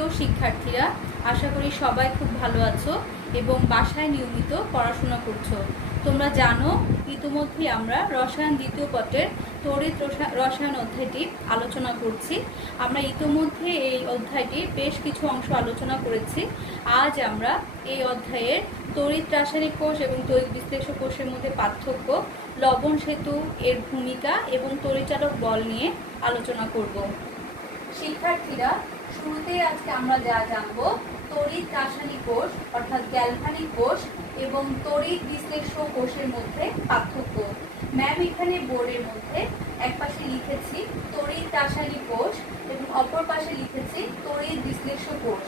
প্রিয় শিক্ষার্থীরা, আশা করি সবাই খুব ভালো আছো এবং বাসায় নিয়মিত পড়াশোনা করছো। তোমরা জানো ইতিমধ্যেই আমরা রসায়ন দ্বিতীয় পত্রের তড়িৎ রসায়ন অধ্যায়টি আলোচনা করছি। আমরা ইতিমধ্যে এই অধ্যায়টির বেশ কিছু অংশ আলোচনা করেছি। আজ আমরা এই অধ্যায়ের তড়িৎ রাসায়নিক কোষ এবং তড়িৎ বিশ্লেষক কোষের মধ্যে পার্থক্য, লবণ সেতু এর ভূমিকা এবং তড়িচালক বল নিয়ে আলোচনা করব। শিক্ষার্থীরা, শুরুতেই আজকে আমরা যা জানবো তড়িৎ রাসায়নিক কোষ অর্থাৎ গ্যালভানিক কোষ এবং তড়িৎ বিশ্লেষক কোষের মধ্যে পার্থক্য। ম্যাম এখানে বোর্ডের মধ্যে এক পাশে লিখেছি তড়িৎ রাসায়নিক কোষ এবং অপর পাশে লিখেছি তড়িৎ বিশ্লেষক কোষ।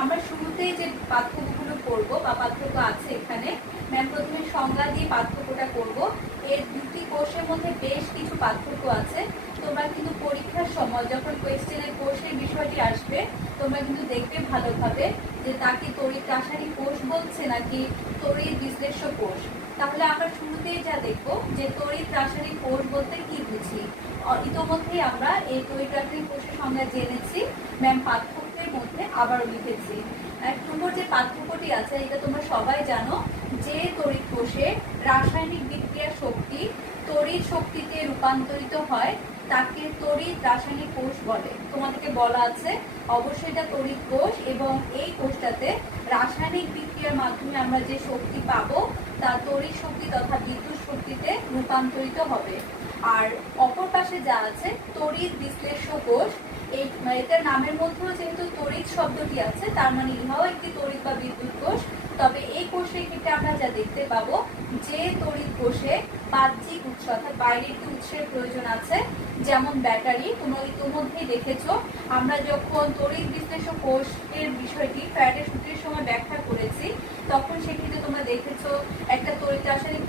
আমরা শুরুতেই যে পার্থক্যগুলো করব বা পার্থক্য আছে এখানে, ম্যাম প্রথমে সংজ্ঞা দিয়ে পার্থক্যটা করব। এর দুটি কোষের মধ্যে বেশ কিছু পার্থক্য আছে। তোমরা কিন্তু পরীক্ষার সময় যখন কোয়েশ্চেনের কোষের বিষয়টি আসবে, তোমরা কিন্তু দেখবে ভালোভাবে যে তাকে তড়িৎ রাসায়নিক কোষ বলছে নাকি তড়িৎ বিশ্লেষক কোষ। তাহলে আমরা শুরুতেই যা দেখব যে তড়িৎ রাসায়নিক কোষ বলতে কি বুঝি। ইতোমধ্যেই আমরা এই তড়িৎ রাসায়নিক কোষের সংজ্ঞা জেনেছি, ম্যাম পার্থক্যের মধ্যে আবারও লিখেছি। এক নম্বর যে পার্থক্যটি আছে, এটা তোমরা সবাই জানো যে তড়িৎ কোষে রাসায়নিক বিক্রিয়ার শক্তি তড়িৎ শক্তিতে রূপান্তরিত হয় তাকে তড়িৎ রাসায়নিক কোষ বলে। তোমাদেরকে বলা আছে অবশ্যই এটা তড়িৎ কোষ এবং এই কোষটাতে রাসায়নিক বিক্রিয়ার মাধ্যমে আমরা যে শক্তি পাবো তা তড়িৎ শক্তি তথা বিদ্যুৎ শক্তিতে রূপান্তরিত হবে। আর অপর পাশে যা আছে তড়িৎ বিশ্লেষক কোষ, এটার নামের মধ্যেও যেহেতু তড়িৎ শব্দটি আছে, তার মানে ইহাও একটি তড়িৎ বা বিদ্যুৎ কোষ। তবে এই কোষের ক্ষেত্রে আমরা যা দেখতে পাবো যে তড়িৎ কোষে বাহ্যিক উৎস অর্থাৎ বাইরের একটি উৎসের প্রয়োজন আছে, যেমন ব্যাটারি। তোমরা ইতিমধ্যেই দেখেছো আমরা যখন তড়িৎ বিশ্লেষক কোষের বিষয়টি ফ্যারাডের সূত্রের সময় ব্যাখ্যা করেছি, তখন সেক্ষেত্রে তোমরা দেখেছো একটা তড়িৎ রাসায়নিক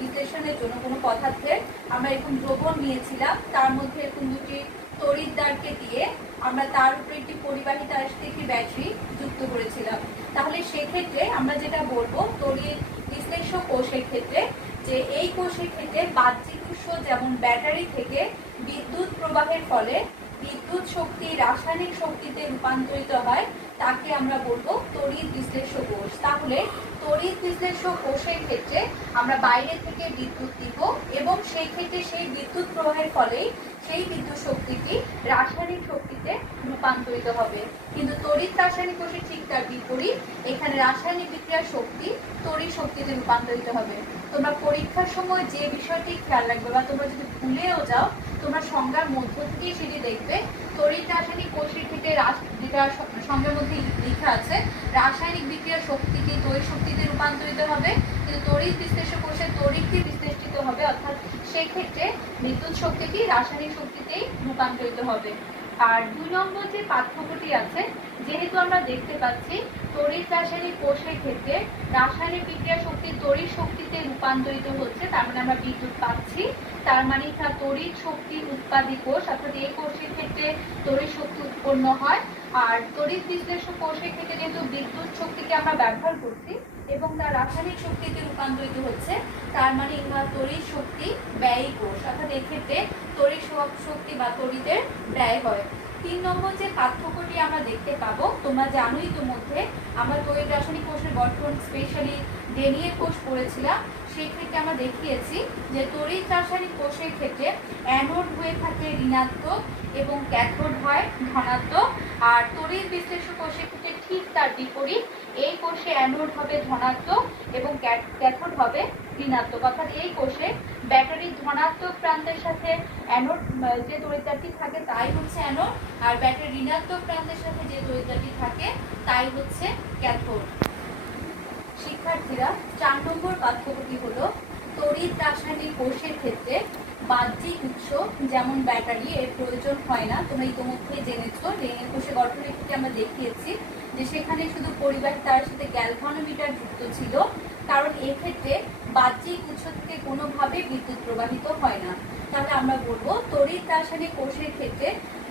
বিশ্লেষণের জন্য কোনো পদার্থের আমরা এরকম দ্রবণ নিয়েছিলাম, তার মধ্যে এরকম দুটি তড়িৎদ্বারকে দিয়ে আমরা তার উপরে একটি পরিবাহী তারের সাথে একটি ব্যাটারি যুক্ত করেছিলাম। তাহলে সেক্ষেত্রে আমরা যেটা বলবো তড়িৎ বিশ্লেষক কোষের ক্ষেত্রে, যে এই কোষের ক্ষেত্রে বাহ্যিক উৎস যেমন ব্যাটারি থেকে বিদ্যুৎ প্রবাহের ফলে বিদ্যুৎ শক্তি রাসায়নিক শক্তিতে রূপান্তরিত হয়, তাকে আমরা বলবো তড়িৎ বিশ্লেষক কোষ। তাহলে তড়িৎ বিশ্লেষক কোষের ক্ষেত্রে আমরা বাইরে থেকে বিদ্যুৎ দিব এবং সেই ক্ষেত্রে সেই বিদ্যুৎ প্রবাহের ফলেই সেই বিদ্যুৎ শক্তিটি রাসায়নিক শক্তিতে রূপান্তরিত হবে। কিন্তু তড়িৎ রাসায়নিক কোষে ঠিক তার বিপরীত, এখানে রাসায়নিক বিক্রিয়ার শক্তি তড়িৎ শক্তিতে রূপান্তরিত হবে। তোমরা পরীক্ষার সময় যে বিষয়টি খেয়াল রাখবে বা তোমরা যদি ভুলেও যাও, তোমরা সংজ্ঞার মধ্য থেকেই সেটি দেখবে তড়িৎ রাসায়নিক কোষের ক্ষেত্রে যেটা সংজ্ঞার মধ্যে লেখা আছে রাসায়নিক বিক্রিয়ার শক্তিটি তড়িৎ শক্তিতে রূপান্তরিত হবে, কিন্তু তড়িৎ বিশ্লেষক কোষে তড়িৎটি বিশ্লেষিত হবে, অর্থাৎ সেই ক্ষেত্রে বিদ্যুৎ শক্তিটি রাসায়নিক শক্তিতেই রূপান্তরিত হবে। আর 2 নম্বর যে পার্থক্যটি আছে, যেহেতু আমরা দেখতে পাচ্ছি তড়িৎ রাসায়নিক কোষের ক্ষেত্রে রাসায়নিক বিক্রিয়া শক্তি তড়িৎ শক্তিতে রূপান্তরিত হচ্ছে, তার মানে আমরা বিদ্যুৎ পাচ্ছি, তার মানে তার তড়িৎ শক্তি উৎপাদী কোষ, অর্থাৎ এই কোষের ক্ষেত্রে তড়িৎ শক্তি উৎপন্ন হয়। আর তড়িৎ বিশ্লেষক কোষের ক্ষেত্রে যেহেতু বিদ্যুৎ শক্তিকে আমরা ব্যবহার করছি এবং তার রাসায়নিক শক্তিতে রূপান্তরিত হচ্ছে, তার মানে ইহা তড়িৎ শক্তি ব্যয়ী কোষ, অর্থাৎ এক্ষেত্রে তড়িৎ শক্তি বা তড়িতের ব্যয় হয়। 3 নম্বর যে পার্থক্যটি আমরা দেখতে পাবো, তোমরা জানোই ইতিমধ্যে আমরা তড়িৎ রাসায়নিক কোষের গঠন স্পেশালি ডেনিয়ের কোষ পড়েছিলাম। সেই ক্ষেত্রে আমরা দেখিয়েছি যে তড়িৎ রাসায়নিক কোষের ক্ষেত্রে অ্যানোড হয়ে থাকে ঋণাত্মক এবং ক্যাথোড হয় ধনাত্মক। আর তড়িৎ বিশ্লেষক কোষের ক্ষেত্রে ঠিক তার বিপরীত, এই কোষে অ্যানোড হবে ধনাত্মক এবং ক্যাথোড হবে ঋণাত্মক, অর্থাৎ এই কোষে ব্যাটারির ধনাত্মক প্রান্তের সাথে অ্যানোড যে তড়িৎদ্বারটি থাকে তাই হচ্ছে অ্যানোড, আর ব্যাটারির ঋণাত্মক প্রান্তের সাথে যে তড়িৎদ্বারটি থাকে তাই হচ্ছে ক্যাথোড। শিক্ষার্থীরা, 4 নম্বর পার্থক্যটি হলো তড়িৎ রাসায়নিক কোষের ক্ষেত্রে বাহ্যিক উৎস যেমন ব্যাটারি এর প্রয়োজন হয় না। তোমরা ইতিমধ্যেই জেনেছো ডেনিয়েল কোষের গঠনের ক্ষেত্রে আমরা দেখিয়েছি যে সেখানে শুধু পরিবাহী তারের সাথে গ্যালভানোমিটার যুক্ত ছিল, কারণ এক্ষেত্রে বাহ্যিক উৎস থেকে কোনোভাবে বিদ্যুৎ প্রবাহিত হয় না। তাহলে আমরা বলবো তড়িৎ রাসায়নিক কোষের ক্ষেত্রে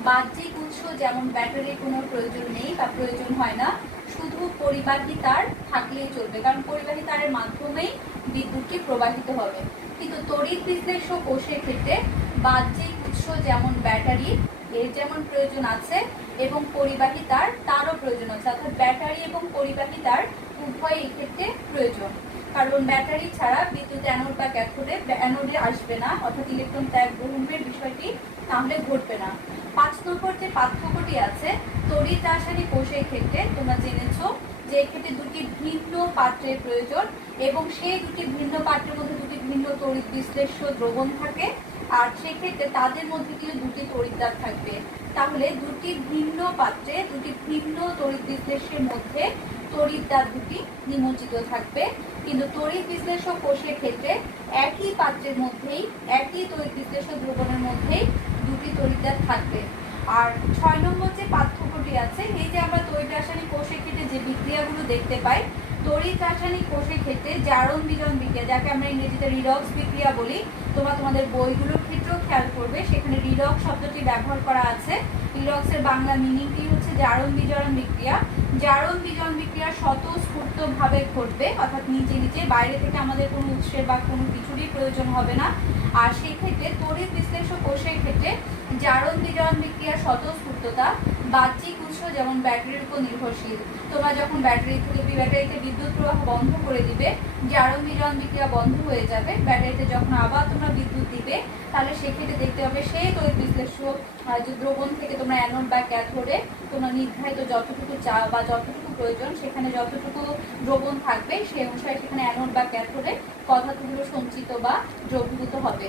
বাহ্যিক উৎস যেমন ব্যাটারির কোনো প্রয়োজন নেই বা প্রয়োজন হয় না, শুধু পরিবাহী তার থাকলেই চলবে, কারণ পরিবাহী তারের মাধ্যমেই বিদ্যুৎটি প্রবাহিত হবে। কিন্তু তড়িৎ বিশ্লেষক কোষের ক্ষেত্রে বাহ্যিক উৎস যেমন ব্যাটারি এর যেমন প্রয়োজন আছে এবং পরিবাহী তার তারও প্রয়োজন আছে, অর্থাৎ ব্যাটারি এবং পরিবাহী তার উভয় এই ক্ষেত্রে প্রয়োজন। কারণ ব্যাটারি ছাড়া বিদ্যুৎ অ্যানোড বা অ্যানোডে আসবে না, অর্থাৎ ইলেকট্রন ত্যাগ গ্রহণের বিষয়টি তাহলে ঘটবে না। 5 নম্বর যে পার্থক্যটি আছে তড়িৎ রাসায়নিক কোষের ক্ষেত্রে, তোমরা জেনেছো যে এক্ষেত্রে দুটি ভিন্ন পাত্রের প্রয়োজন এবং সেই দুটি ভিন্ন পাত্রের মধ্যে দুটি ভিন্ন তড়িৎ বিশ্লেষ্য দ্রবণ থাকে, আর সেক্ষেত্রে তাদের মধ্যে কিন্তু দুটি তড়িৎদ্বার থাকবে। তাহলে দুটি ভিন্ন পাত্রে দুটি ভিন্ন তড়িৎ বিশ্লেষ্যের মধ্যে তড়িৎদ্বার দুটি নিমজ্জিত থাকবে, কিন্তু তড়িৎ বিশ্লেষ্য কোষের ক্ষেত্রে একই পাত্রের মধ্যেই একই তড়িৎ বিশ্লেষ্য দ্রবণের মধ্যেই দুটি তড়িৎদ্বার থাকবে। আর 6 নম্বর যে পার্থক্যটি আছে, এই যে আমরা তড়িৎ রাসায়নিক কোষের ক্ষেত্রে যে বিক্রিয়াগুলো দেখতে পাই, তড়িৎ রাসায়নিক কোষের ক্ষেত্রে জারণ বিজারণ বিক্রিয়া, যাকে আমরা ইংরেজিতে রিডক্স বিক্রিয়া বলি, তোমরা তোমাদের বইগুলোর ক্ষেত্রেও খেয়াল করবে সেখানে রিডক্স শব্দটি ব্যবহার করা আছে। রিডক্সের বাংলা মিনিংটি হচ্ছে জারণ বিজারণ বিক্রিয়া। জারণ বিজারণ বিক্রিয়া স্বতঃস্ফূর্তভাবে ঘটবে, অর্থাৎ নিজে নিজে, বাইরে থেকে আমাদের কোনো উৎসের বা কোনো কিছুরই প্রয়োজন হবে না। আর সেই ক্ষেত্রে তড়িৎ বিশ্লেষ্য কোষের ক্ষেত্রে জারণ বিজারণ বিক্রিয়ার স্বতঃস্ফূর্ততা বাহ্যিক উৎস যেমন ব্যাটারির উপর নির্ভরশীল। তোমরা যখন ব্যাটারিতে বিদ্যুৎ প্রবাহ বন্ধ করে দিবে, জারণ বিজারণ বিক্রিয়া বন্ধ হয়ে যাবে। ব্যাটারিতে যখন আবার তোমরা বিদ্যুৎ দিবে, তাহলে সেক্ষেত্রে দেখতে হবে সেই তড়িৎ বিশ্লেষ্য যে দ্রবণ থেকে তোমরা অ্যানোড বা ক্যাথোডে তোমরা নির্ধারিত যতটুকু চাও বা যতটুকু প্রয়োজন সেখানে যতটুকু দ্রবণ থাকবে সেই অনুসারে সেখানে অ্যানোড বা ক্যাথোডে পদার্থগুলো সঞ্চিত বা দ্রবীভূত হবে।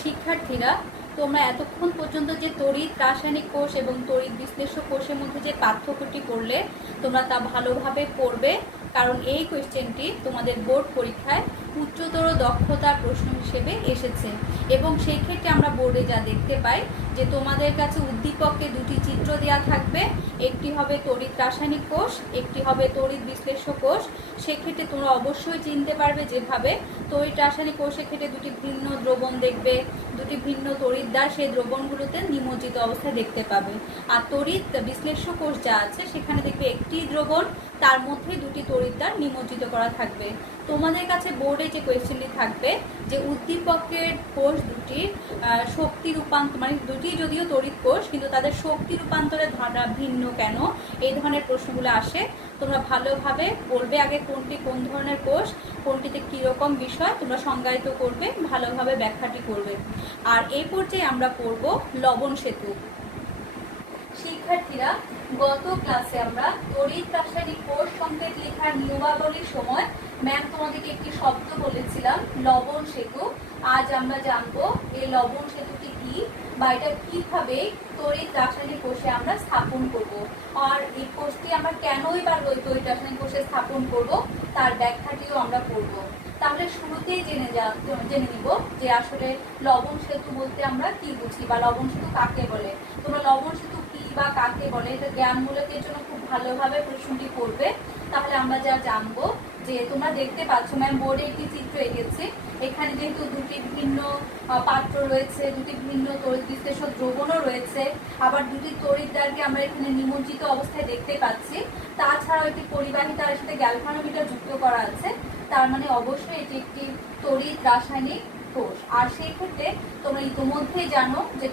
শিক্ষার্থীরা, তোমরা এতক্ষণ পর্যন্ত যে তড়িৎ রাসায়নিক কোষ এবং তড়িৎ বিশ্লেষ্য কোষের মধ্যে যে পার্থক্যটি করলে, তোমরা তা ভালোভাবে পড়বে, কারণ এই কোয়েশ্চেনটি তোমাদের বোর্ড পরীক্ষায় উচ্চতর দক্ষতার প্রশ্ন হিসেবে এসেছে। এবং সেই ক্ষেত্রে আমরা বোর্ডে যা দেখতে পাই যে তোমাদের কাছে উদ্দীপকে দুটি চিত্র দেওয়া থাকবে, একটি হবে তড়িৎ রাসায়নিক কোষ, একটি হবে তড়িৎ বিশ্লেষ্য কোষ। সেক্ষেত্রে তোমরা অবশ্যই চিনতে পারবে যেভাবে তড়িৎ রাসায়নিক কোষের ক্ষেত্রে দুটি ভিন্ন দ্রবণ দেখবে, দুটি ভিন্ন তড়িৎদ্বার সেই দ্রবণগুলোতে নিমজ্জিত অবস্থায় দেখতে পাবে। আর তড়িৎ বিশ্লেষ্য কোষ যা আছে সেখানে দেখবে একটি দ্রবণ, তার মধ্যে দুটি তড়িৎদ্বার নিমজ্জিত করা থাকবে। তোমাদের কাছে বোর্ডে যে কোয়েশ্চেনটি থাকবে যে উদ্দীপকের কোষ দুটির শক্তি রূপান্তর, মানে দুটি যদিও তড়িৎ কোষ কিন্তু তাদের শক্তি রূপান্তরের ধারা ভিন্ন কেন, এই ধরনের প্রশ্নগুলো আসে। তোমরা ভালোভাবে বলবে আগে কোনটি কোন ধরনের কোষ, কোনটিতে কীরকম বিষয় তোমরা সংজ্ঞায়িত করবে, ভালোভাবে ব্যাখ্যাটি করবে। আর এই পর্যায়ে আমরা পড়ব লবণ সেতু। শিক্ষার্থীরা, গত ক্লাসে আমরা তড়িৎ রাসায়নিক কোষ সংকেত লেখার নিয়মাবলীর সময় ম্যাম তোমাদেরকে একটি শব্দ বলেছিলাম, লবণ সেতু। আজ আমরা জানবো এই লবণ সেতুটি কি বা এটা কিভাবে তড়িৎ রাসায়নিক কোষে আমরা স্থাপন করব, আর এই কোষটি আমরা কেনই বা তড়িৎ রাসায়নিক কোষে স্থাপন করব তার ব্যাখ্যাটিও আমরা পড়ব। তাহলে শুরুতেই জেনে নিব যে আসলে লবণ সেতু বলতে আমরা কি বুঝি বা লবণ সেতু কাকে বলে। তোমরা লবণ সেতু কি বা কাকে বলে এটা জ্ঞানমূলকের জন্য খুব ভালোভাবে প্রশ্নটি পড়বে। তাহলে আমরা যা জানবো যে তোমরা দেখতে পাচ্ছ ম্যাম বোর্ডে একটি চিত্র এঁকেছে। এখানে যেহেতু দুটি ভিন্ন পাত্র রয়েছে, দুটি ভিন্ন তড়িৎ বিশ্লেষ্য দ্রবণও রয়েছে, আবার দুটি তড়িৎদ্বারকে আমরা এখানে নিমজ্জিত অবস্থায় দেখতে পাচ্ছি, তাছাড়াও একটি পরিবাহী তারের সাথে গ্যালভানোমিটার যুক্ত করা আছে। তার মানে অবশ্যই এটি একটি তড়িৎ রাসায়নিক কোষ। আর সেই ক্ষেত্রে তোমরা ইতিমধ্যেই জানো যে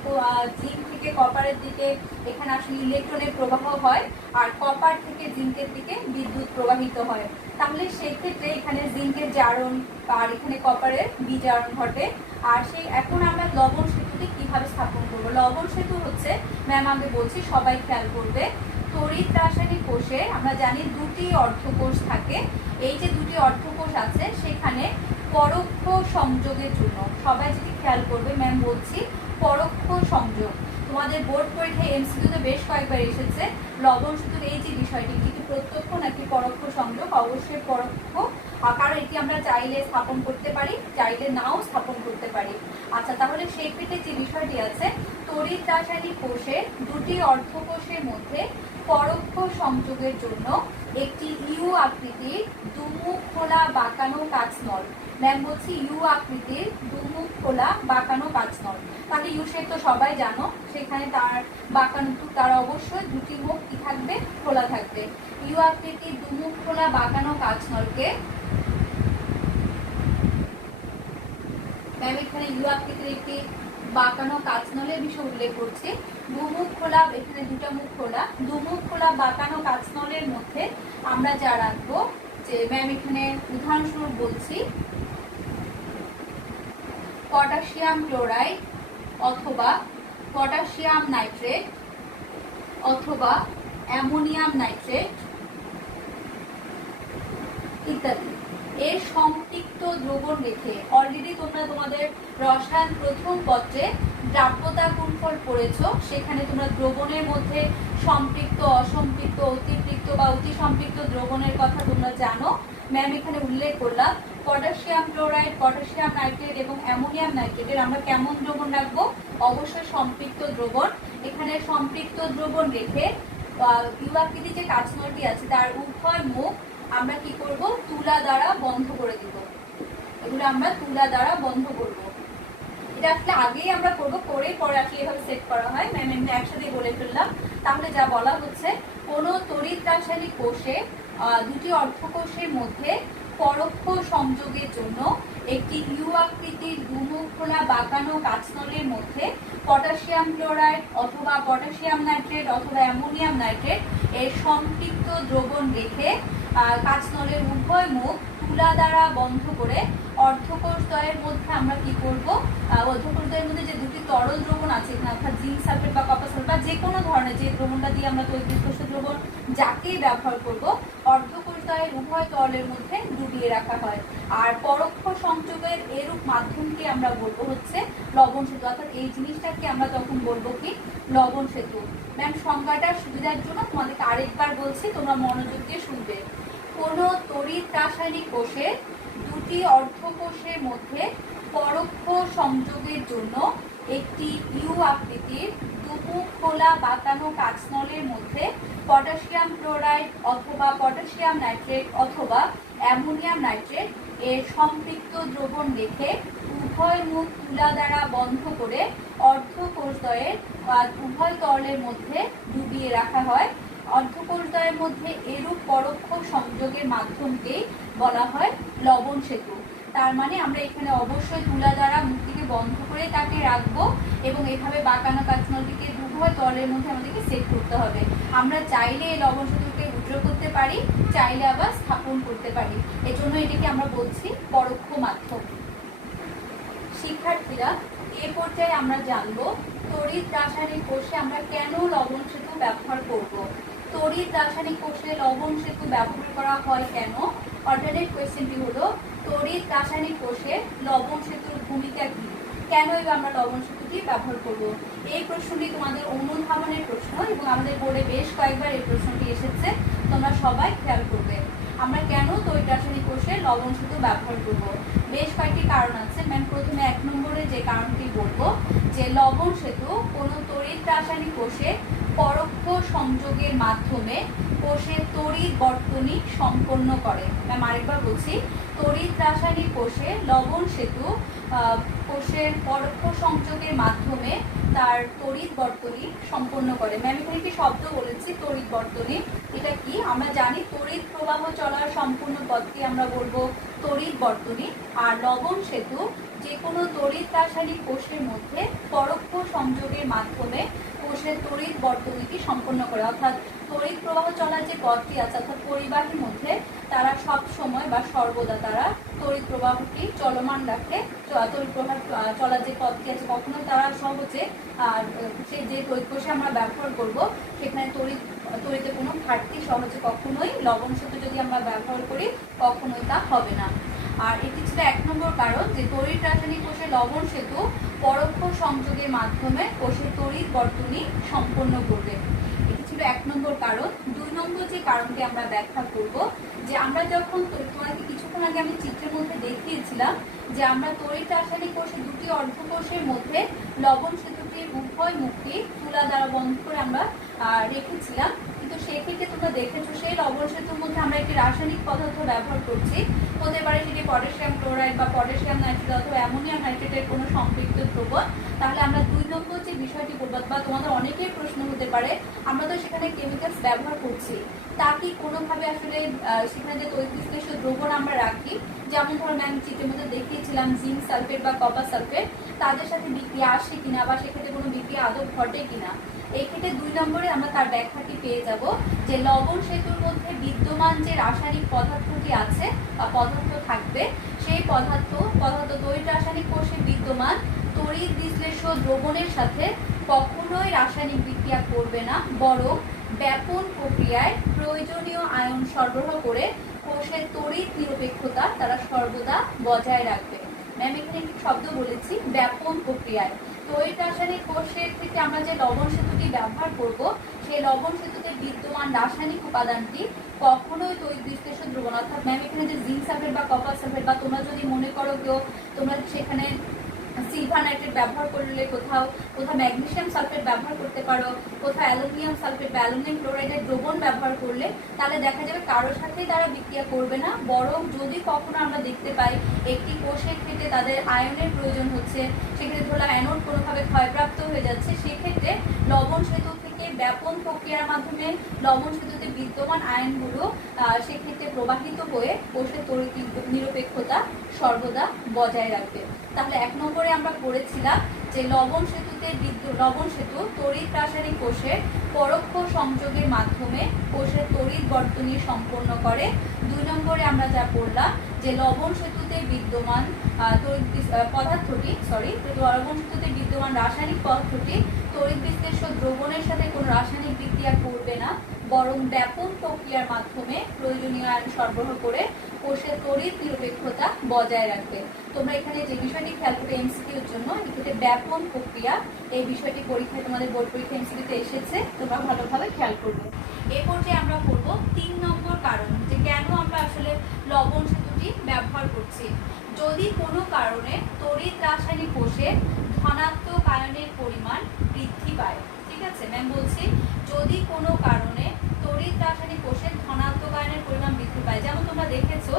জিঙ্ক থেকে কপারের দিকে এখানে আসলে ইলেকট্রনের প্রবাহ হয়, আর কপার থেকে জিঙ্কের দিকে বিদ্যুৎ প্রবাহিত হয়। তাহলে সেই ক্ষেত্রে এখানে জিঙ্কের জারণ আর এখানে কপারের বিজারণ ঘটে। আর সেই এখন আমরা লবণ সেতুটি কিভাবে স্থাপন করব। লবণ সেতু হচ্ছে, ম্যাম আমি বলছি সবাই খেয়াল করবে, তড়িৎ রাসায়নিক কোষে আমরা জানি দুটি অর্ধকোষ থাকে। এই যে দুটি অর্ধকোষ আছে সেখানে পরোক্ষ সংযোগের জন্য, সবাই যদি খেয়াল করবে ম্যাম বলছি পরোক্ষ সংযোগ। তোমাদের বোর্ড পরীক্ষায় এমসিকিউতে বেশ কয়েকবার এসেছে লবণ সেতুর এই যে বিষয়টি, এটি কি প্রত্যক্ষ নাকি পরোক্ষ সংযোগ? অবশ্যই পরোক্ষ, কারণ এটি আমরা চাইলে স্থাপন করতে পারি, চাইলে নাও স্থাপন করতে পারি। আচ্ছা, তাহলে সেই ক্ষেত্রে যে বিষয়টি আছে, তড়িৎ রাসায়নিক কোষে দুটি অর্ধকোষের মধ্যে পরোক্ষ সংযোগের জন্য একটি ইউ আকৃতির দুমুখ খোলা বাঁকানো কাঁচনল, ম্যাম বলছি ইউ আকৃতির দুমুখ খোলা বাঁকানো কাঁচনল। তাহলে ইউ শেপ তো সবাই জানো, সেখানে তার বাঁকানো তার অবশ্যই দুটি মুখ কি থাকবে, খোলা থাকবে। ইউ আকৃতির দুমুখ খোলা বাঁকানো কাঁচনলকে ম্যাম এখানে ইউ আকৃতির একটি বাঁকানো কাঁচনলের বিষয়ে উল্লেখ করছি। দুমুখ খোলা, এখানে দুটা মুখ খোলা, দুমুখ খোলা বাঁকানো কাঁচনলের মধ্যে আমরা যা রাখবো, যে ম্যাম এখানে উদাহরণস্বরূপ বলছি, পটাশিয়াম ক্লোরাইড অথবা পটাশিয়াম নাইট্রেট অথবা অ্যামোনিয়াম নাইট্রেট ইত্যাদি এর সম্পৃক্ত দ্রবণ রেখে, অলরেডি তোমরা তোমাদের রসায়ন প্রথম পত্রে দ্রাব্যতা গুণফল পড়েছো, সেখানে তোমরা দ্রবণের মধ্যে সম্পৃক্ত, অসম্পৃক্ত, অতিপৃক্ত বা অতি সম্পৃক্ত দ্রবণের কথা তোমরা জানো। ম্যাম এখানে উল্লেখ করলাম পটাশিয়াম ক্লোরাইড, পটাশিয়াম নাইট্রেট এবং অ্যামোনিয়াম নাইট্রেটের আমরা কেমন দ্রবণ রাখবো, অবশ্যই সম্পৃক্ত দ্রবণ। এখানে সম্পৃক্ত দ্রবণ রেখে ইউ আকৃতির যে কাঁচনলটি আছে তার উভয় মুখ আমরা কি করব, তুলা দ্বারা বন্ধ করে দিব। এগুলো আমরা তুলা দ্বারা বন্ধ করব। এটা আসলে আগেই আমরা করব, করে পরে আসলে এভাবে সেট করা হয়। ম্যাম এমনি একসাথে বলে ফেললাম। তাহলে যা বলা হচ্ছে, কোনো তড়িৎ রাসায়নিক কোষে দুটি অর্ধকোষের মধ্যে পরোক্ষ সংযোগের জন্য একটি ইউ আকৃতির দুমুখ খোলা বাঁকানো কাঁচনলের মধ্যে পটাশিয়াম ক্লোরাইড অথবা পটাশিয়াম নাইট্রেট অথবা অ্যামোনিয়াম নাইট্রেট এর সম্পৃক্ত দ্রবণ রেখে কাঁচনলের উভয় মুখ তুলা দ্বারা বন্ধ করে অর্ধকোষ দ্বয়ের মধ্যে আমরা কি করব, অর্ধকোষ দ্বয়ের মধ্যে যে দুটি তরল দ্রবণ আছে এখানে, অর্থাৎ জিঙ্ক সালফেট বা কপার সালফেট বা যে কোনো ধরনের যে দ্রবণটা দিয়ে আমরা তৈরিকোষ দ্রবণ যাকেই ব্যবহার করব, অর্ধকোষ দ্বয়ের উভয় তরলের মধ্যে ডুবিয়ে রাখা হয়। আর পরোক্ষ সংযোগের এরূপ মাধ্যমকে আমরা বলবো হচ্ছে লবণ সেতু, অর্থাৎ এই জিনিসটাকে আমরা তখন বলবো কি, লবণ সেতু। ম্যাম সংজ্ঞাটার সুবিধার জন্য তোমাদেরকে আরেকবার বলছি, তোমরা মনোযোগ দিয়ে শুনবে। কোনো তড়িৎ রাসায়নিক কোষে দুটি অর্ধকোষের মধ্যে পরোক্ষ সংযোগের জন্য একটি ইউ আকৃতির দুমুখ খোলা বাঁকানো কাঁচনলের মধ্যে পটাশিয়াম ক্লোরাইড অথবা পটাশিয়াম নাইট্রেট অথবা অ্যামোনিয়াম নাইট্রেট এর সম্পৃক্ত দ্রবণ রেখে উভয় মুখ তুলা দ্বারা বন্ধ করে অর্ধকোষদ্বয়ের উভয় তরলের মধ্যে ডুবিয়ে রাখা হয়। অর্ধকোষদ্বয়ের মধ্যে এরূপ পরোক্ষ সংযোগের মাধ্যমকেই বলা হয় লবণ সেতু। তার মানে আমরা এখানে অবশ্যই তুলা দ্বারা মুখটিকে বন্ধ করে তাকে রাখবো এবং এইভাবে বাঁকানো কাঁচনলটিকে উভয় তরলের মধ্যে আমাদেরকে সেট করতে হবে। আমরা চাইলে এই লবণ সেতুকে উজ্জ্ব করতে পারি, চাইলে আবার স্থাপন করতে পারি। এজন্য এটাকে আমরা বলছি পরোক্ষ মাধ্যম। শিক্ষার্থীরা, এ পর্যায়ে আমরা জানবো তড়িৎ রাসায়নিক কোষে আমরা কেন লবণ সেতু ব্যবহার করব। তড়িৎ রাসায়নিক কোষে লবণ সেতু ব্যবহার করা হয় কেন? অল্টারনেট কোয়েশ্চেনটি হলো, তড়িৎ রাসায়নিক কোষে লবণ সেতুর ভূমিকা কি, কেন আমরা লবণ সেতুটি ব্যবহার করব। এই প্রশ্নটি তোমাদের অনুধাবনের প্রশ্ন এবং আমাদের বোর্ডে বেশ কয়েকবার এই প্রশ্নটি এসেছে, তোমরা সবাই খেয়াল করবে। আমরা কেন তড়িৎ রাসায়নিক কোষে লবণ সেতু ব্যবহার করব? বেশ কয়েকটি কারণ আছে। ম্যাম প্রথমে 1 নম্বরে যে কারণটি বলবো, যে লবণ সেতু কোনো তড়িৎ রাসায়নিক কোষে পরোক্ষ সংযোগের মাধ্যমে কোষের তড়িৎ বর্তনী সম্পন্ন করে। ম্যাম আরেকবার বলছি, তড়িৎ রাসায়নিক কোষে লবণ সেতু কোষের পরোক্ষ সংযোগের মাধ্যমে তার তড়িৎ বর্তনী সম্পন্ন করে। ম্যাম এখানে একটি শব্দ বলেছি, তড়িৎ বর্তনী। এটা কি? আমরা জানি তড়িৎ প্রবাহ চলার সম্পূর্ণ পথকে আমরা বলবো তড়িৎ বর্তনী। আর লবণ সেতু যে কোনো তড়িৎ রাসায়নিক কোষের মধ্যে পরোক্ষ সংযোগের মাধ্যমে কোষের তড়িৎ বর্তনীটি সম্পন্ন করে, অর্থাৎ তড়িৎ প্রবাহ চলার যে পথটি আছে অর্থাৎ পরিবাহীর মধ্যে তারা সব সময় বা সর্বদা তারা তড়িৎ প্রবাহটি চলমান রাখে। তড়িৎ প্রবাহ চলার যে পথটি আছে কখনোই তারা সহজে সেই যে তড়িৎ কোষে আমরা ব্যবহার করব সেখানে তড়িতে কোনো ঘাটতি সহজে কখনোই লবণ সেতু যদি আমরা ব্যবহার করি কখনোই তা হবে না। আর এটি ছিল 1 নম্বর কারণ, যে তড়িৎ রাসায়নিক কোষে লবণ সেতু পরোক্ষ সংযোগের মাধ্যমে কোষের তড়িৎ বর্তনী সম্পন্ন করবে। এটি ছিল 1 নম্বর কারণ। 2 নম্বর যে কারণটি আমরা ব্যাখ্যা করব, যে আমরা যখন তোমাকে কিছুক্ষণ আগে আমি চিত্রের মধ্যে দেখিয়েছিলাম যে আমরা তড়িৎ রাসায়নিক কোষে দুটি অর্ধকোষের মধ্যে লবণ সেতুটির উভয় মুখটি তুলা দ্বারা বন্ধ করে আমরা রেখেছিলাম, কিন্তু সেক্ষেত্রে তোমরা দেখেছো সেই লবণ সেতুর মধ্যে আমরা একটি রাসায়নিক পদার্থ ব্যবহার করছি। হতে পারে সেটি পটাশিয়াম ক্লোরাইড বা পটাশিয়াম নাইট্রেট অথবা অ্যামোনিয়াম নাইট্রেটের কোনো সম্পৃক্ত দ্রবণ। তাহলে আমরা 2 নম্বর যে বিষয়টি বলবো, বা তোমাদের অনেকেই প্রশ্ন হতে পারে, আমরা তো সেখানে কেমিক্যালস ব্যবহার করছি, তা কি কোনোভাবে আসলে সেখানে যে তড়িৎ বিশ্লেষ্য দ্রবণ আমরা রাখি, যেমন ধরো ম্যাম চিত্রের মধ্যে দেখিয়েছিলাম জিঙ্ক সালফেট বা কপার সালফেট, তাদের সাথে বিক্রিয়া আসে কিনা বা সেক্ষেত্রে কোনো বিক্রিয়া আদৌ ঘটে কিনা। এই ক্ষেত্রে 2 নম্বরে আমরা তার ব্যাখ্যাটি পেয়ে যাব যে লবণ সেতুর মধ্যে বিদ্যমান যে রাসায়নিক পদার্থটি আছে বা পদার্থ থাকবে, সেই পদার্থ তড়িৎ রাসায়নিক কোষে বিদ্যমান তড়িৎ বিশ্লেষ্য দ্রবণের সাথে কখনোই রাসায়নিক বিক্রিয়া করবে না, বরং ব্যাপন প্রক্রিয়ায় প্রয়োজনীয় আয়ন সরবরাহ করে কোষের তড়িৎ নিরপেক্ষতা তারা সর্বদা বজায় রাখবে। ম্যাম এখানে একটি শব্দ বলেছি, ব্যাপন প্রক্রিয়ায়। তড়িৎ রাসায়নিক কোষের থেকে আমরা যে লবণ সেতুটি ব্যবহার করব, সেই লবণ সেতুতে বিদ্যমান রাসায়নিক উপাদানটি কখনোই তড়িৎ বিশ্লেষ্য দ্রবণ, অর্থাৎ ম্যাম এখানে যে জিঙ্ক সালফেট বা কপার সালফেট, বা তোমরা যদি মনে করো কেউ তোমরা সেখানে সিলভার নাইট্রেট ব্যবহার করলে, কোথাও ম্যাগনেসিয়াম সালফেট ব্যবহার করতে পারো, কোথাও অ্যালুমিনিয়াম সালফেট বা অ্যালুমিনিয়াম ক্লোরাইডের দ্রবণ ব্যবহার করলে, তাহলে দেখা যাবে কারোর সাথেই তারা বিক্রিয়া করবে না। বরং যদি কখনো আমরা দেখতে পাই একটি কোষের ক্ষেত্রে তাদের আয়নের প্রয়োজন হচ্ছে, সেক্ষেত্রে ধরো অ্যানোড কোনোভাবে ক্ষয়প্রাপ্ত হয়ে যাচ্ছে, সেক্ষেত্রে লবণ সেতু থেকে ব্যাপন প্রক্রিয়ার মাধ্যমে লবণ সেতুতে বিদ্যমান আয়নগুলো সেক্ষেত্রে প্রবাহিত হয়ে কোষের তড়িৎ নিরপেক্ষতা সর্বদা বজায় রাখবে। তাহলে 1 নম্বরে আমরা পড়েছিলাম যে লবণ সেতু তড়িৎ রাসায়নিক কোষের পরোক্ষ সংযোগের মাধ্যমে কোষের তড়িৎ বর্তনী সম্পন্ন করে। 2 নম্বরে আমরা যা পড়লাম যে লবণ সেতুতে বিদ্যমান রাসায়নিক পদার্থটি তড়িৎ বিশ্লেষ্য দ্রবণের সাথে কোনো রাসায়নিক বিক্রিয়া করবে না, বরং ব্যাপন প্রক্রিয়ার মাধ্যমে প্রয়োজনীয় আয়ন সরবরাহ করে কোষের তড়িৎ নিরপেক্ষতা বজায় রাখবে। তোমরা এখানে যে বিষয়টি খেয়াল করবে এমসিকিউর জন্য, এক্ষেত্রে ব্যাপন প্রক্রিয়া এই বিষয়টি পরীক্ষায় তোমাদের বোর্ড পরীক্ষা এমসিকিউতে এসেছে, তোমরা ভালোভাবে খেয়াল করবে। এ পর্যায়ে আমরা পড়ব 3 নম্বর কারণ, যে কেন আমরা আসলে লবণ সেতুটি ব্যবহার করছি। যদি কোনো কারণে তড়িৎ রাসায়নিক কোষে ধনাত্মক আয়নের পরিমাণ বৃদ্ধি পায়, ঠিক আছে ম্যাম বলছি, যদি কোনো কারণে তড়িৎ রাসায়নিক কোষে ধনাত্মক আয়নের পরিমাণ বৃদ্ধি পায়, যেমন তোমরা দেখেছো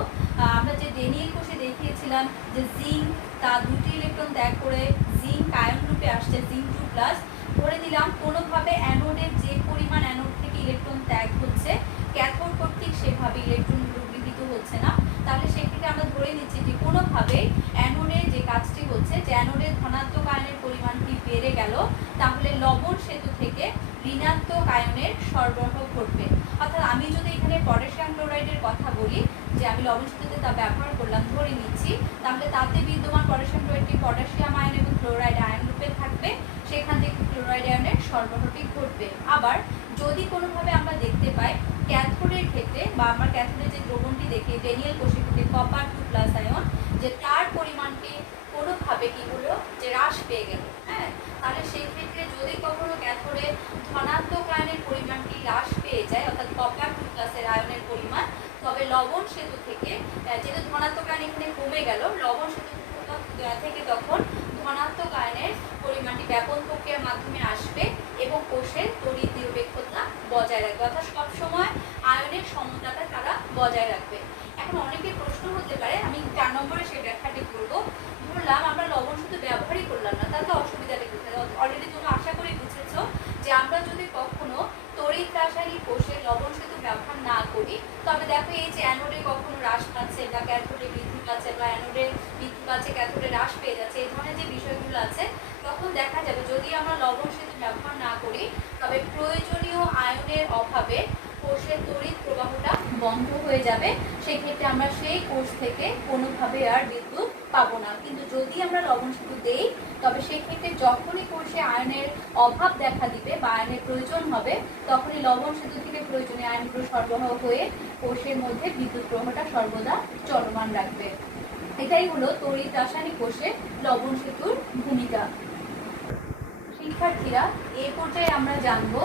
আমরা যে ডেনিয়েল কোষে দেখিয়েছিলাম যে জিঙ্ক তা 2টি ইলেকট্রন ত্যাগ করে জিঙ্ক আয়ন রূপে আসছে, জিঙ্ক 2+, ধরে নিলাম কোনোভাবে অ্যানোডের যে পরিমাণ অ্যানোড থেকে ইলেকট্রন ত্যাগ হচ্ছে, ক্যাথোড কর্তৃক সেভাবে ইলেকট্রনগুলো গৃহীত হচ্ছে না, তাহলে সেক্ষেত্রে আমরা ধরে নিচ্ছি যে কোনোভাবে অ্যানোডের যে কাজটি হচ্ছে, যে অ্যানোডের ধনাত্মক আয়নের পরিমাণটি বেড়ে গেল, তাহলে লবণ সেতু থেকে ঋণাত্মক আয়নের সরবরাহ ঘটবে। অর্থাৎ আমি যদি এখানে পটাশিয়াম ক্লোরাইডের কথা বলি, যে আমি লবণ সেতুতে তা ব্যবহার করলাম ধরে নিচ্ছি, তাহলে তাতে বিদ্যমান পটাশিয়াম ক্লোরাইডটি পটাশিয়াম আয়ন এবং ক্লোরাইড আয়ন রূপে থাকবে, সেখান থেকে ক্লোরাইড আয়নের সরবরাহটি ঘটবে। আবার যদি কোনোভাবে আমরা দেখতে পাই ক্যাথোডের ক্ষেত্রে, বা আমরা ক্যাথোডের যে দ্রবণটি দেখি ডেনিয়েল কোষের ক্ষেত্রে কপার 2+ আয়ন, যে তার পরিমাণটি কোনোভাবে কি হলো যে হ্রাস পেয়ে গেল, হ্যাঁ, তাহলে সেই ক্ষেত্রে যদি কখনো ক্যাথোডে ধনাত্মক আয়নের পরিমাণটি হ্রাস পেয়ে যায়, অর্থাৎ কপার 2+ আয়নের পরিমাণ, তবে লবণ সেতু থেকে যেহেতু ধনাত্মক আয়ন এখানে কমে গেল, লবণ সেতু থেকে তখন ধনাত্মক আয়নের পরিমাণটি ব্যাপন প্রক্রিয়ার মাধ্যমে আসবে এবং কোষের তড়িৎ নিরপেক্ষতা বজায় রাখবে, অর্থাৎ সবসময় আয়নের সমতাটা তারা বজায় রাখবে। এখন অনেকের প্রশ্ন হতে পারে, আমি 4 নম্বরে সেই ব্যাখ্যাটি করবো। ধরলাম আমরা লবণ সেতু ব্যবহারই করলাম না, তাতে অসুবিধাটা কোথায়? অলরেডি তোমরা আশা করি বুঝেছো যে আমরা যদি কখনো তড়িৎ রাসায়নিক কোষে লবণ সেতু ব্যবহার না করি, তবে দেখো এই যে অ্যানোডে কখনো হ্রাস পাচ্ছে বা ক্যাথোডে বৃদ্ধি পাচ্ছে, বা অ্যানোডে বৃদ্ধি পাচ্ছে ক্যাথোডে হ্রাস পেয়ে যাচ্ছে, এই ধরনের যে বিষয়গুলো আছে, তখন দেখা যাবে যদি আমরা লবণ সেতু ব্যবহার না করি, তবে প্রয়োজনীয় আয়নের অভাবে কোষের তড়িৎ প্রবাহটা বন্ধ হয়ে যাবে, সেক্ষেত্রে আমরা সেই কোষ থেকে কোনোভাবে আর বিদ্যুৎ পাবো না। কিন্তু যদি আমরা লবণ সেতু দেই, তবে সেক্ষেত্রে যখনই কোষে আয়নের অভাব দেখা দিবে বা আয়নের প্রয়োজন হবে, তখনই লবণ সেতু থেকে প্রয়োজনীয় আয়নগুলো সরবরাহ হয়ে কোষের মধ্যে বিদ্যুৎ প্রবাহটা সর্বদা চলমান রাখবে। এটাই হলো তড়িৎ রাসায়নিক কোষে লবণ সেতুর ভূমিকা। শিক্ষার্থীরা, এই পর্যায়ে আমরা জানবো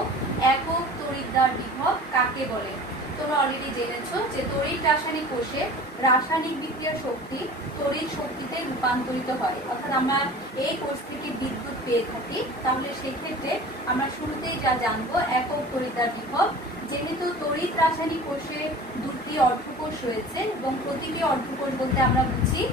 একক তড়িৎদ্বার বিভব কাকে বলে। তোমরা অলরেডি জেনেছো যে তড়িৎ রাসায়নিক কোষে রাসায়নিক বিক্রিয়ার শক্তি তড়িৎ শক্তিতে রূপান্তরিত হয়, অর্থাৎ আমরা এই কোষ থেকে বিদ্যুৎ পেয়ে থাকি। তাহলে সেক্ষেত্রে আমরা শুরুতেই যা জানবো একক তড়িৎদ্বার বিভব। যেহেতু তড়িৎ রাসায়নিক কোষে 2টি অর্ধকোষ রয়েছে এবং প্রতিটি অর্ধকোষ বলতে আমরা বুঝি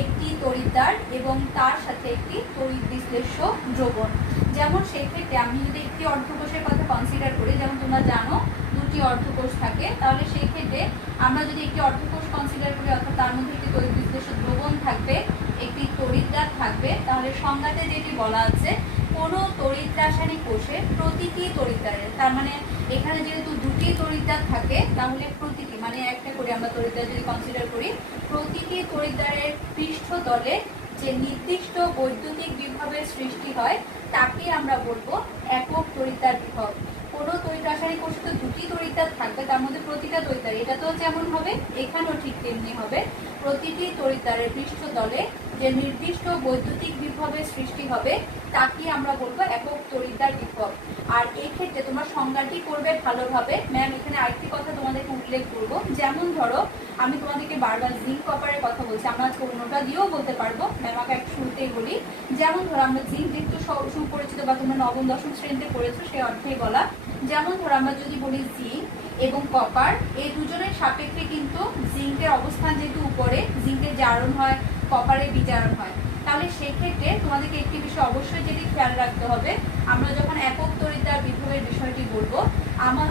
একটি তড়িৎদ্বার এবং তার সাথে একটি তড়িৎ বিশ্লেষ্য দ্রবণ। যেমন সেক্ষেত্রে আমি যদি একটি অর্ধকোষের কথা কনসিডার করি, যেমন তোমরা জানো 2টি দুটি অর্ধকোষ থাকে, তাহলে সেই ক্ষেত্রে আমরা যদি একটি অর্ধকোষ কনসিডার করি, অর্থাৎ তার মধ্যে একটি তড়িৎ বিশ্লেষ্য দ্রবণ থাকবে, একটি তড়িৎদ্বার থাকবে, তাহলে সংজ্ঞাতে যেটি বলা আছে কোনো তড়িৎ রাসায়নিক কোষে প্রতিটি তড়িৎদ্বারের, তার মানে এখানে যেহেতু দুটি তড়িৎদ্বার থাকে তাহলে প্রতিটি মানে একটা করে আমরা তড়িৎদ্বার যদি কনসিডার করি, প্রতিটি তড়িৎদ্বারের পৃষ্ঠতলে যে নির্দিষ্ট বৈদ্যুতিক বিভবের সৃষ্টি হয় তাকে আমরা বলবো একক তড়িৎদ্বার বিভব। কোনো তড়িৎ রাসায়নিক কোষে তো দুটি তড়িৎদ্বার থাকবে, তার মধ্যে প্রতিটা তড়িৎদ্বার এটা তো যেমন হবে এখানেও ঠিক তেমনি হবে, প্রতিটি তড়িৎদ্বারের পৃষ্ঠতলে যে নির্দিষ্ট বৈদ্যুতিক বিভবের সৃষ্টি হবে তাকে আমরা বলবো একক তড়িৎদ্বার বিভব। আর এই ক্ষেত্রে তোমরা সংজ্ঞাটি করবে ভালোভাবে। ম্যাম এখানে আরেকটি কথা তোমাদেরকে উল্লেখ করবো, যেমন ধরো আমি তোমাদেরকে বারবার জিঙ্ক কপারের কথা বলছি, আমরা আজকে অন্যটা দিয়েও বলতে পারবো, ম্যাম আমাকে এক শুরুতেই বলি। যেমন ধরো আমরা জিঙ্ক যেহেতু সুপরিচিত বা তোমরা নবম দশম শ্রেণীতে পড়েছো সেই অর্থেই বলা, যেমন ধরো আমরা যদি বলি জিঙ্ক এবং কপার এই দুজনের সাপেক্ষে কিন্তু জিঙ্কের অবস্থান যেহেতু উপরে, জিঙ্কের জারণ হয়, কপারের বিজারণ হয়, তাহলে সেক্ষেত্রে তোমাদেরকে একটি বিষয় অবশ্যই যেটি খেয়াল রাখতে হবে, আমরা যখন একক তড়িৎদ্বার বিভবের বিষয়টি বলবো,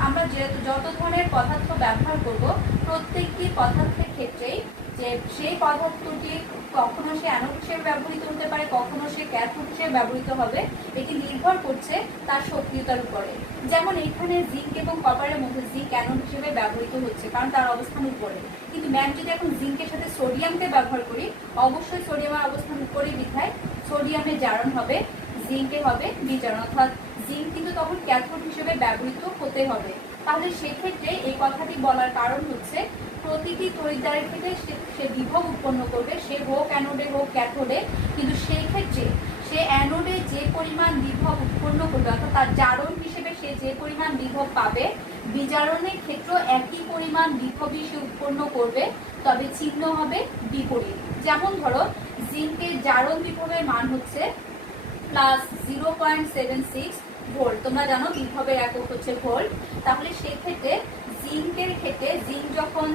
আমরা যেহেতু যত ধরনের পদার্থ ব্যবহার করব প্রত্যেকটি পদার্থের ক্ষেত্রেই যে সেই পদার্থটি কখনো সে অ্যানোড হিসেবে ব্যবহৃত হতে পারে, কখনো সে ক্যাথোড হিসেবে ব্যবহৃত হবে, এটি নির্ভর করছে তার সক্রিয়তার উপরে। যেমন এখানে জিঙ্ক এবং কপারের মধ্যে জিঙ্ক অ্যানোড হিসেবে ব্যবহৃত হচ্ছে কারণ তার অবস্থান উপরে, কিন্তু ম্যাম যদি এখন জিঙ্কের সাথে সোডিয়ামকে ব্যবহার করি, অবশ্যই সোডিয়ামের অবস্থান উপরে বিধায় সোডিয়ামের জারণ হবে, জিঙ্কে হবে বিজারণ, অর্থাৎ জিঙ্ক কিন্তু তখন ক্যাথোড হিসেবে ব্যবহৃত হতে হবে। তাহলে সেক্ষেত্রে এই কথাটি বলার কারণ হচ্ছে প্রতিটি তড়িৎদ্বারের ক্ষেত্রে সে বিভব উৎপন্ন করবে, সে হোক অ্যানোডে হোক ক্যাথোডে, কিন্তু সেই ক্ষেত্রে সে অ্যানোডে যে পরিমাণ বিভব উৎপন্ন করবে অর্থাৎ তার জারণ হিসেবে সে যে পরিমাণ বিভব পাবে, বিজারণের ক্ষেত্রেও একই পরিমাণ বিভবই সে উৎপন্ন করবে, তবে চিহ্ন হবে বিপরীত। যেমন ধরো জিঙ্কের জারণ বিভবের মান হচ্ছে +0.76 ভোল্ট, তোমরা জানো বিভবের একক হচ্ছে ভোল্ট, তাহলে সেক্ষেত্রে জিঙ্কের ক্ষেত্রে জিঙ্ক যখন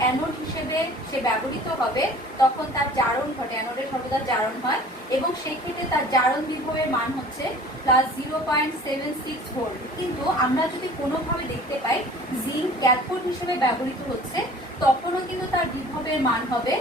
অ্যানোড হিসেবে সে ব্যবহৃত হবে তখন তার জারণ ঘটে, অ্যানোডের সর্বদা জারণ হয়, এবং সেক্ষেত্রে তার জারণ বিভবের মান হচ্ছে +0.76 ভোল্ট। কিন্তু আমরা যদি কোনোভাবে দেখতে পাই জিঙ্ক ক্যাথোড হিসেবে ব্যবহৃত হচ্ছে, তখনও কিন্তু তার বিভবের মান হবে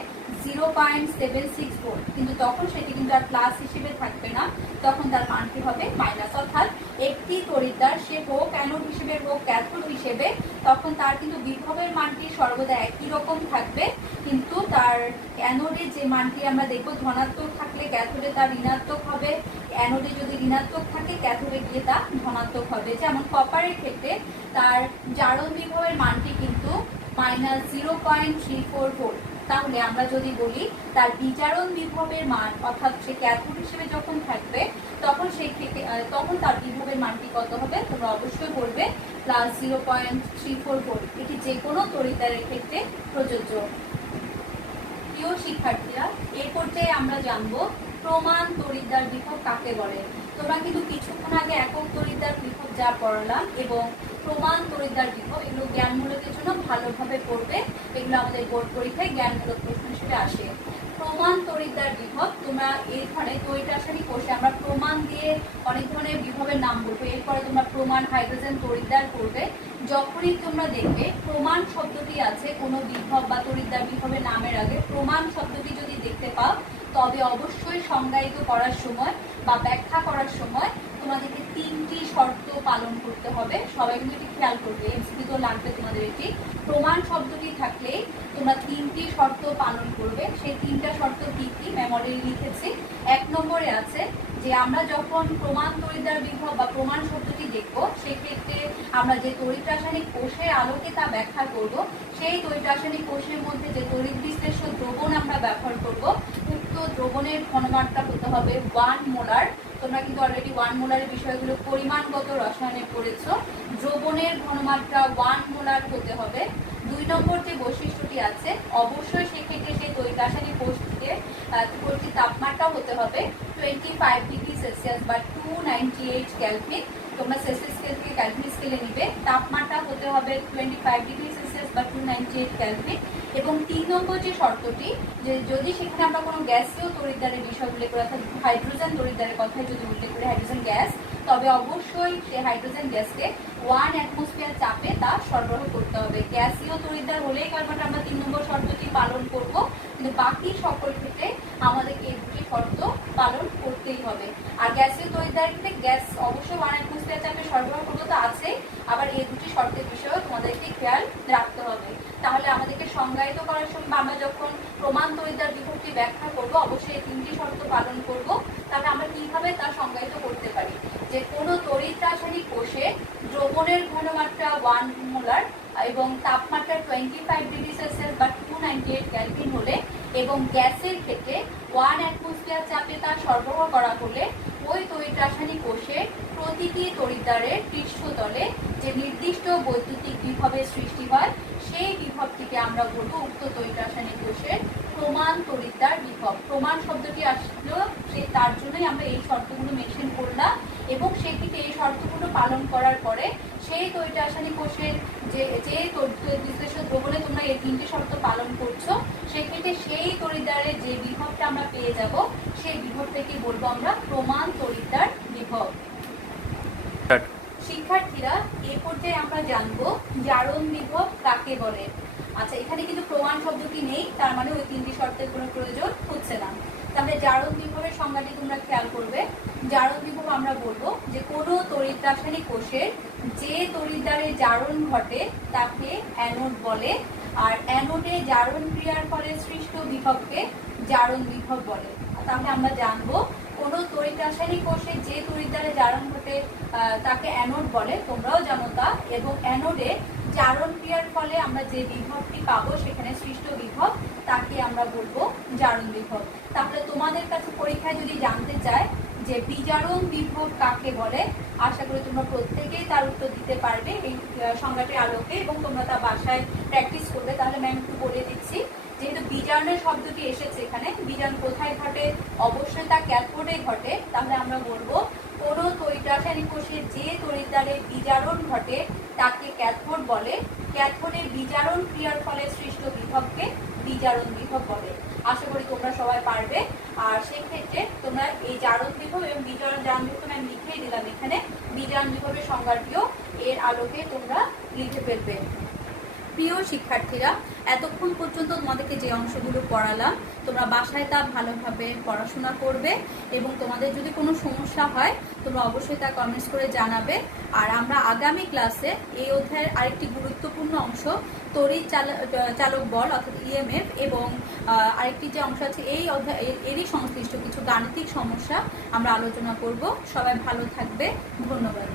0.76 ভোল্ট, কিন্তু তখন সেটি কিন্তু আর প্লাস হিসেবে থাকবে না, তখন তার মানটি হবে মাইনাস। অর্থাৎ একটি তড়িৎদ্বার সে হোক অ্যানোড হিসেবে হোক ক্যাথোড হিসেবে, তখন তার কিন্তু বিভবের মানটি সর্বদা একই রকম থাকবে, কিন্তু তার অ্যানোডে যে মানটি আমরা দেখব ধনাত্মক থাকলে ক্যাথোডে তার ঋণাত্মক হবে, অ্যানোডে যদি ঋণাত্মক থাকে ক্যাথোডে গিয়ে তা ধনাত্মক হবে। যেমন কপারের ক্ষেত্রে তার জারণ বিভবের মানটি কিন্তু -0.34 ভোল্ট, তাহলে আমরা যদি বলি তার বিজারণ বিভবের মান অর্থাৎ সে ক্যাথোড হিসেবে যখন থাকবে তখন সেই ক্ষেত্রে তখন তার বিভবের মানটি কত হবে, তোমরা অবশ্যই বলবে +0.34 ভোল্ট। এটি যে কোনো তড়িৎদ্বারের ক্ষেত্রে প্রযোজ্য। প্রিয় শিক্ষার্থীরা, এই পর্যায়ে আমরা জানবো প্রমাণ তড়িৎদ্বার বিভব কাকে বলে। তোমরা কিন্তু কিছুক্ষণ আগে একক তড়িৎদ্বার বিভব যা পড়ালাম এবং প্রমাণ তড়িৎদ্বার বিভব, এগুলো জ্ঞানমূলকের জন্য ভালোভাবে পড়বে, এগুলো আমাদের বোর্ড পরীক্ষায় জ্ঞানমূলক প্রশ্ন হিসেবে আসে। প্রমাণ তড়িৎদ্বার বিভব, তোমরা এই ধরনের তড়িৎ রাসায়নিক কোষে আমরা প্রমাণ দিয়ে অনেক ধরনের বিভবের নাম বলবো, এরপরে তোমরা প্রমাণ হাইড্রোজেন তড়িৎদ্বার করবে। যখনই তোমরা দেখবে প্রমাণ শব্দটি আছে কোনো বিভব বা তড়িৎদ্বার বিভবের নামের আগে, প্রমাণ শব্দটি যদি দেখতে পাও তবে অবশ্যই সংজ্ঞায়িত করার সময় বা ব্যাখ্যা করার সময় তোমাদেরকে 3টি শর্ত পালন করতে হবে। সবাই কিন্তু এটি খেয়াল করবে, এমসিকিউ তো লাগবে তোমাদের। এটি প্রমাণ শব্দটি থাকলে তোমরা 3টি শর্ত পালন করবে। সেই 3টা শর্ত কি কি ম্যাম অলরেডি লিখেছি। 1 নম্বরে আছে যে আমরা যখন প্রমাণ তড়িৎদ্বার বিভব বা প্রমাণ শব্দটি দেখবো, সেক্ষেত্রে আমরা যে তড়িৎ রাসায়নিক কোষের আলোকে তা ব্যাখ্যা করব, সেই তড়িৎ রাসায়নিক কোষের মধ্যে যে তড়িৎ বিশ্লেষ্য দ্রবণ আমরা ব্যবহার করব, উক্ত দ্রবণের ঘনমাত্রা হতে হবে 1 মোলার। তোমরা কিন্তু অলরেডি 1 মোলারের বিষয়গুলো পরিমাণগত রসায়নে পড়েছো। দ্রবণের ঘনমাত্রা 1 মোলার হতে হবে। 2 নম্বর যে বৈশিষ্ট্যটি আছে, অবশ্যই সেক্ষেত্রে সেই তড়িৎ রাসায়নিক কোষটিকে তাপমাত্রা হতে হবে 25 ডিগ্রি সেলসিয়াস বা 298 কেলভিন। তোমরা সেলসিয়াস স্কেল থেকে কেলভিন স্কেলে নিবে। তাপমাত্রা হতে হবে 25 ডিগ্রি সেলসিয়াস বা 298 কেলভিন। এবং 3 নম্বর যে শর্তটি, যে যদি সেখানে আমরা কোনো গ্যাসীয় তড়িৎদ্বারের বিষয় উল্লেখ করি, অর্থাৎ হাইড্রোজেন তড়িৎদ্বারের কথাই যদি উল্লেখ করি, হাইড্রোজেন গ্যাস, তবে অবশ্যই সে হাইড্রোজেন গ্যাসকে 1 অ্যাটমসফিয়ার চাপে তা সরবরাহ করতে হবে। গ্যাসীয় তড়িৎদ্বার হলেই কেবলমাত্র আমরা 3 নম্বর শর্তটি পালন করব, কিন্তু বাকি সকল ক্ষেত্রে আমাদেরকে এই দুটি শর্ত পালন করতেই হবে। আর গ্যাসীয় তড়িৎদ্বারের ক্ষেত্রে গ্যাস অবশ্যই 1 অ্যাটমসফিয়ার চাপে সরবরাহ করবো তো আছে, আবার এই দুটি শর্তের বিষয়েও তোমাদেরকে খেয়াল রাখতে হবে। তাহলে আমাদেরকে সংজ্ঞায়িত করার সময় আমরা যখন প্রমাণ তড়িৎদ্বার বিভবটি ব্যাখ্যা করব অবশ্যই এই 3টি শর্ত পালন করব। তাহলে আমরা কিভাবে তা সংজ্ঞায়িত করতে পারি, যে কোনো তড়িৎ রাসায়নিক কোষে দ্রবণের ঘনমাত্রা 1 মোলার এবং তাপমাত্রা 25 ডিগ্রি সেলসিয়াস বা 298 কেলভিন হলে এবং গ্যাসের ক্ষেত্রে 1 অ্যাটমসফিয়ার চাপে তা সরবরাহ করা হলে ওই তড়িৎ রাসায়নিক কোষে প্রতিটি তড়িৎদ্বারের পৃষ্ঠতলে যে নির্দিষ্ট বৈদ্যুতিক বিভবের সৃষ্টি হয় সেই বিভবটিকে আমরা বলবো উক্ত তড়িৎ রাসায়নিক কোষের প্রমাণ তড়িৎদ্বার বিভব। প্রমাণ শব্দটি আসলো তার জন্যই আমরা এই শর্তগুলো মেনশন করলাম, এবং সেক্ষেত্রে এই শর্তগুলো পালন করার পরে সেই তড়িৎ রাসায়নিক কোষের যে বিশ্লেষ দ্রবণে তোমরা এই 3টি শর্ত পালন করছো, সেক্ষেত্রে সেই তড়িৎদ্বারের যে বিভবটা আমরা পেয়ে যাব সেই বিভবটাকে বলবো আমরা প্রমাণ তড়িৎদ্বার বিভব। শিক্ষার্থীরা এ পর্যায়ে আমরা জানবো জারণ বিভব কাকে বলে। আচ্ছা, এখানে কিন্তু প্রমাণ শব্দটি নেই, তার মানে ওই 3টি শর্তের কোনো প্রয়োজন হচ্ছে না। তাহলে জারণ বিভবের সংজ্ঞাটি তোমরা খেয়াল করবে। জারণ বিভব আমরা বলবো যে কোনো তড়িৎ রাসায়নিক কোষের যে তড়িৎদ্বারে জারণ ঘটে তাকে অ্যানোড বলে, আর অ্যানোডে জারণ ক্রিয়ার ফলে সৃষ্ট বিভবকে জারণ বিভব বলে। তাহলে আমরা জানবো কোনো তড়িৎ রাসায়নিক কোষে যে তড়িৎদ্বারে জারণ ঘটে তাকে অ্যানোড বলে, তোমরাও জানো তা, এবং অ্যানোডে জারণ ক্রিয়ার ফলে আমরা যে বিভবটি পাবো সেখানে সৃষ্ট বিভব তাকে আমরা বলবো জারণ বিভব। তাহলে তোমাদের কাছে পরীক্ষায় যদি জানতে চায় যে বিজারণ বিভব কাকে বলে, আশা করি তোমরা প্রত্যেকেই তার উত্তর দিতে পারবে এই সংজ্ঞাটির আলোকে, এবং তোমরা তা বাসায় প্র্যাকটিস করবে। তাহলে ম্যাম একটু বলে দিচ্ছি, যেহেতু বিজারণের শব্দটি এসেছে এখানে, বিজারণ কোথায় ঘটে, অবশ্যই তা ক্যাথোডে ঘটে। তাহলে আমরা বলবো কোনো তড়িৎ রাসায়নিক কোষে যে তড়িৎদ্বারে বিজারণ ঘটে তাকে ক্যাথোড বলে, ক্যাথোডে বিজারণ ক্রিয়ার ফলে সৃষ্ট বিভবকে বিজারণ বিভব বলে। আশা করি তোমরা সবাই পারবে। আর সেক্ষেত্রে তোমরা এই জারণ বিভব এবং বিজারণ বিভব আমি লিখেই দিলাম এখানে, বিজারণ বিভবের সংজ্ঞাটিও এর আলোকে তোমরা লিখে ফেলবে। প্রিয় শিক্ষার্থীরা, এতক্ষণ পর্যন্ত তোমাদেরকে যে অংশগুলো পড়ালাম তোমরা বাসায় তা ভালোভাবে পড়াশোনা করবে, এবং তোমাদের যদি কোনো সমস্যা হয় তোমরা অবশ্যই তা কমেন্টস করে জানাবে। আর আমরা আগামী ক্লাসে এই অধ্যায়ের আরেকটি গুরুত্বপূর্ণ অংশ তড়িৎ চালক বল অর্থাৎ ইএমএফ, এবং আরেকটি যে অংশ আছে এই অধ্যায় এরই সংশ্লিষ্ট কিছু গাণিতিক সমস্যা আমরা আলোচনা করব। সবাই ভালো থাকবে, ধন্যবাদ।